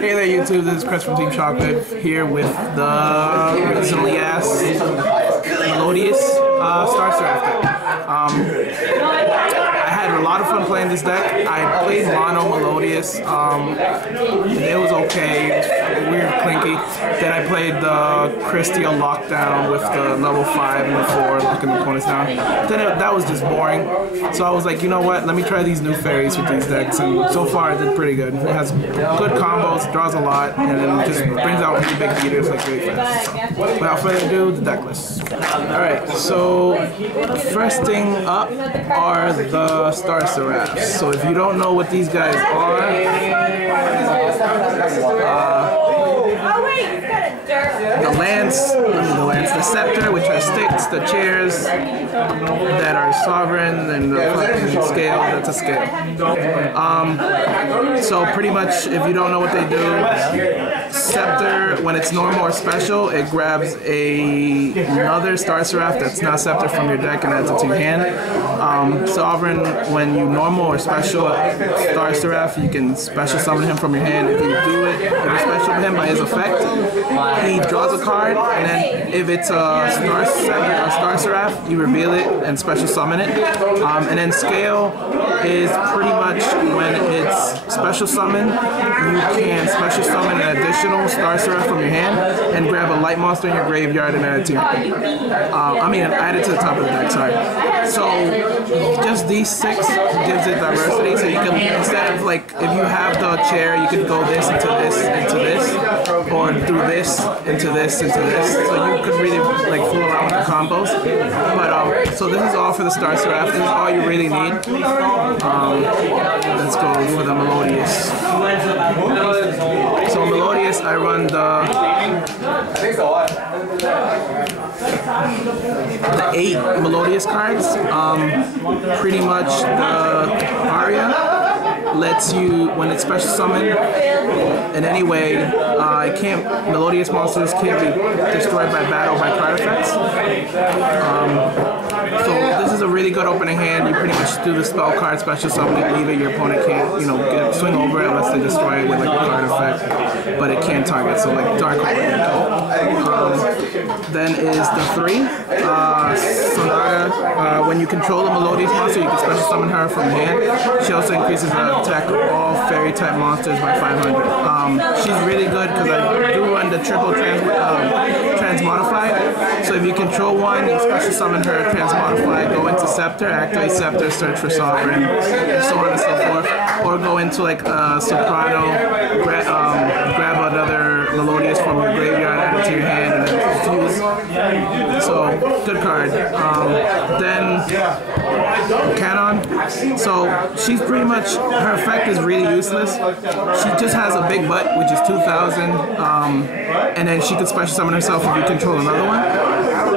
Hey there YouTube, this is Chris from Team Chocolate here with the recently asked Melodious Star Seraph deck. I had a lot of fun playing this deck. I played mono Melodious, it was okay, weird clinky. Then I played the Crystal Lockdown with the level 5 and the 4, locking the opponents down. Then that was just boring. So I was like, you know what, let me try these new fairies with these decks, and so far it did pretty good. It has good combos, draws a lot, and then just brings out really big beaters like really fast. Without further ado, the deck list. Alright, so first thing up are the Star Seraphs. So if you don't know what these guys are, the scepter, which has sticks, the chairs that are sovereign, and the fucking scale, that's a scale. So pretty much, if you don't know what they do, scepter, when it's normal or special, it grabs another Star Seraph that's not scepter from your deck and adds it to your hand. Sovereign, when you normal or special Star Seraph, you can special summon him from your hand. If you do it, if you special him by his effect, he draws a card, and then if it's a Star Seraph, you reveal it and special summon it. And then scale is pretty much when it's special summon, you can special summon an additional Star Seraph from your hand and grab a light monster in your graveyard and add it to your hand. Add it to the top of the deck, sorry. So just these 6 gives it diversity, so you can, instead of like, if you have the chair, you could go this into this into this, or do this into this into this, so you could really like fool around with the combos. But so this is all for the Star Seraph. This is all you really need. Let's go for the Melodious. So Melodious, I run the 8 Melodious cards. Pretty much the Aria lets you, when it's special summoned in any way, Melodious monsters can't be destroyed by battle by card effects. So this is a really good opening hand. You pretty much do the spell card, special summon it, leave it, your opponent can't, swing over it unless they destroy it with like a card effect, but it can target, so like Dark Hole. Then is the 3, Sonata. When you control a Melodious monster, you can special summon her from hand. She also increases the attack of all fairy type monsters by 500. She's really good because I do run the triple transmodify. So if you control one, you special summon her, transmodify, go into Scepter, activate Scepter, search for Sovereign, and so on and so forth. Or go into like Soprano, grab another Melodious from your graveyard, add it to your hand, and then fuse. So good card. Then Canon. So she's pretty much, her effect is really useless. She just has a big butt, which is 2,000, and then she could special summon herself if you control another one,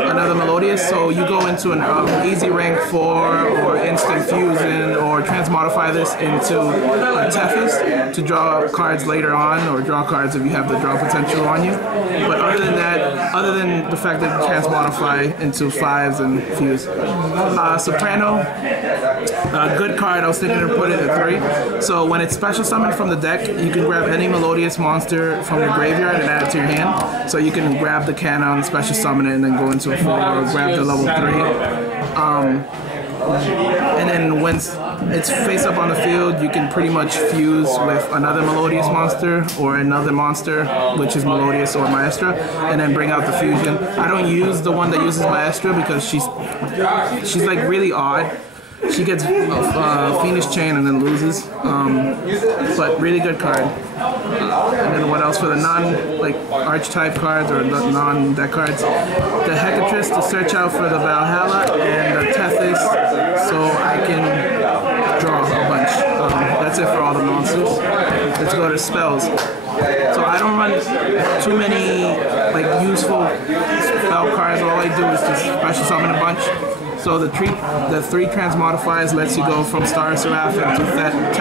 another Melodious. So you go into an easy rank 4 or instant fusion or transmodify this into a Tethys to draw cards later on, or draw cards if you have the draw potential on you. But other than that, other than the fact that you transmodify into 5s and fuse. Soprano, good card. I was thinking to put it at 3. So when it's special summoned from the deck, you can grab any Melodious monster from your graveyard and add it to your hand. So you can grab the Canon, special summon it, and then go into a 4, or grab the level 3. And then once it's face up on the field, you can pretty much fuse with another Melodious monster or another monster, which is Melodious or Maestra, and then bring out the fusion. I don't use the one that uses Maestra because she's like really odd. She gets Fiendish Chain and then loses, but really good card. And then what else for the archetype cards or the non-deck cards? The Hecatrice to search out for the Valhalla, and the Tethys so I can draw a bunch. That's it for all the monsters. Let's go to spells. So I don't run too many useful spell cards. All I do is just special summon a bunch. So the 3 transmodifies lets you go from Star Seraph into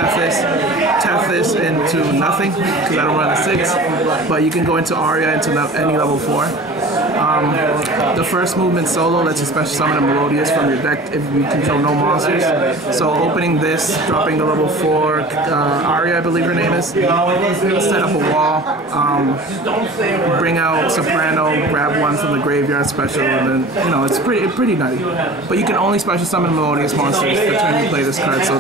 Tethys into nothing, because I don't run a 6. But you can go into Aria into any level 4. The first movement solo lets you special summon a Melodious from your deck if you control no monsters. So opening this, dropping the level 4 Aria, I believe her name is, set up a wall, bring out Soprano, grab one from the graveyard special, and then, you know, it's pretty nutty. But you can only special summon Melodious monsters the turn you play this card, so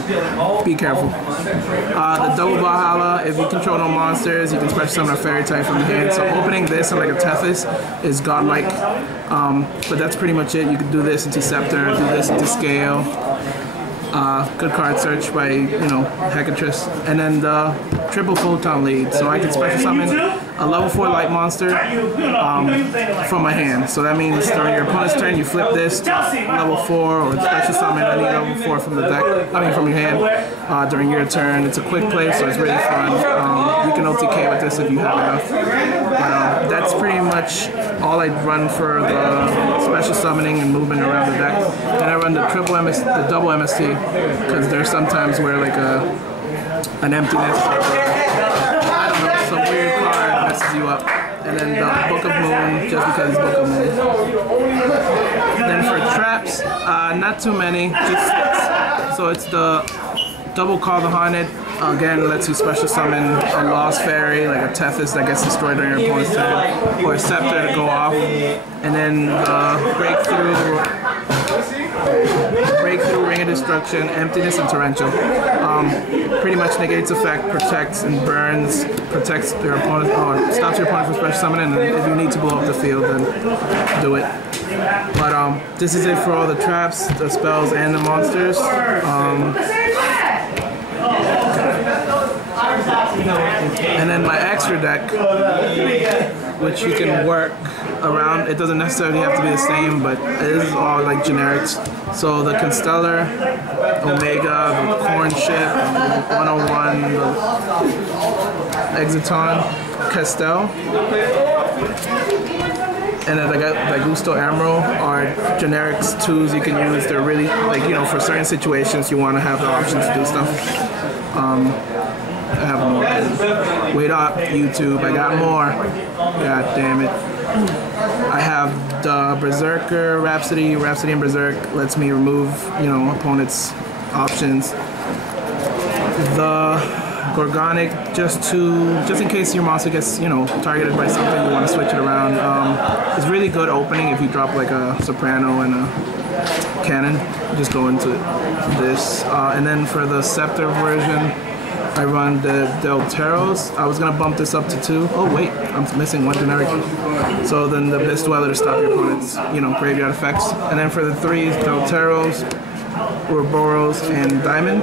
be careful. The double Valhalla, if you control no monsters, you can special summon a fairy type from the hand. So opening this and like a Tethys is godlike, but that's pretty much it. You can do this into Scepter, do this into Scale. Good card search by, you know, Hecatrice. And then the triple photon lead. So I can special summon a level 4 light monster from my hand. So that means during your opponent's turn, you flip this to level 4 or special summon any level 4 from the deck, from your hand during your turn. It's a quick play, so it's really fun. You can OTK with this if you have enough. But that's pretty much all I run for the special summoning and movement around the deck. Then I run the double MST, because there's sometimes where like an emptiness, I don't know, some weird card messes you up. And then the Book of Moon, just because it's Book of Moon. Then for traps, not too many, just 6. So it's the double Call the Haunted. Again, lets you special summon a Lost Fairy, like a Tethys that gets destroyed on your opponent's turn, or a Scepter to go off. And then Breakthrough, Ring of Destruction, Emptiness, and Torrential. Pretty much negates effect, protects and burns, protects your opponent, or stops your opponent from special summoning, and if you need to blow up the field, then do it. But this is it for all the traps, the spells, and the monsters. And then my extra deck, which you can work around. It doesn't necessarily have to be the same, but it is all like generics. So the Constellar, Omega, the Corn Ship, 101, the Exiton, Castel, and then the Gusto Emerald are generics 2s you can use. They're really, like, you know, for certain situations you want to have the option to do stuff. I have more. Wait up, YouTube. I got more. God damn it. I have the Berserker, Rhapsody and Berserk lets me remove, you know, opponent's options. The Gorgonic, just in case your monster gets, you know, targeted by something, you want to switch it around. It's really good opening if you drop like a Soprano and a Cannon. Just go into this. And then for the Scepter version, I run the Delteros. I was gonna bump this up to 2. Oh wait, I'm missing one generic. So then the Abyss Dweller to stop your opponent's, you know, graveyard effects. And then for the 3s, Delteros, Ouroboros, and Diamond.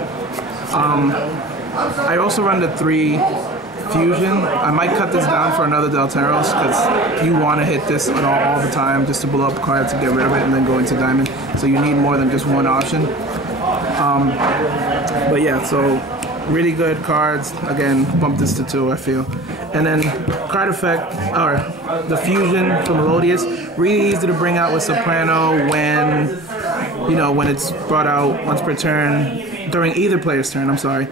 I also run the 3 Fusion. I might cut this down for another Delteros because you want to hit this all the time just to blow up cards to get rid of it and then go into Diamond. So you need more than just one option. But yeah, so really good cards. Again, bump this to 2, I feel. And then card effect, or the Fusion from Melodious, really easy to bring out with Soprano when, you know, when it's brought out once per turn, during either player's turn, I'm sorry.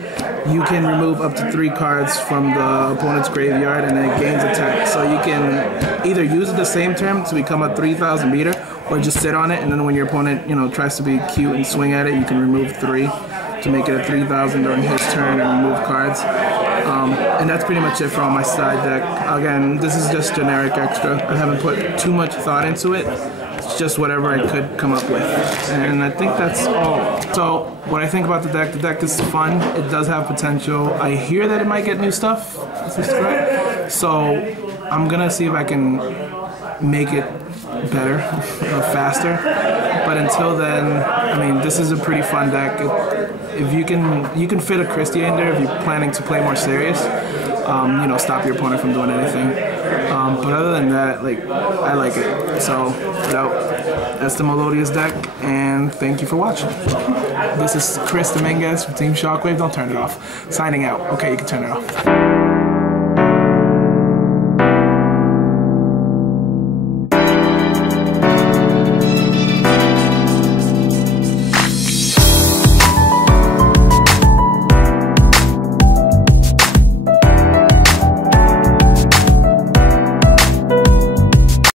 You can remove up to 3 cards from the opponent's graveyard and then it gains attack. So you can either use it the same turn to become a 3,000 meter, or just sit on it, and then when your opponent, you know, tries to be cute and swing at it, you can remove 3 to make it a 3,000 during his turn and remove cards. And that's pretty much it for all my side deck. Again, this is just generic extra. I haven't put too much thought into it. It's just whatever I could come up with. And I think that's all. So what I think about the deck is fun. It does have potential. I hear that it might get new stuff. Is this correct? So I'm gonna see if I can make it better or faster. But until then, I mean, this is a pretty fun deck. If you can fit a Christie in there if you're planning to play more serious. You know, stop your opponent from doing anything. But other than that, like, I like it. So, that's the Melodious deck, and thank you for watching. This is Chris Dominguez from Team Shockwave. Don't turn it off. Signing out. Okay, you can turn it off.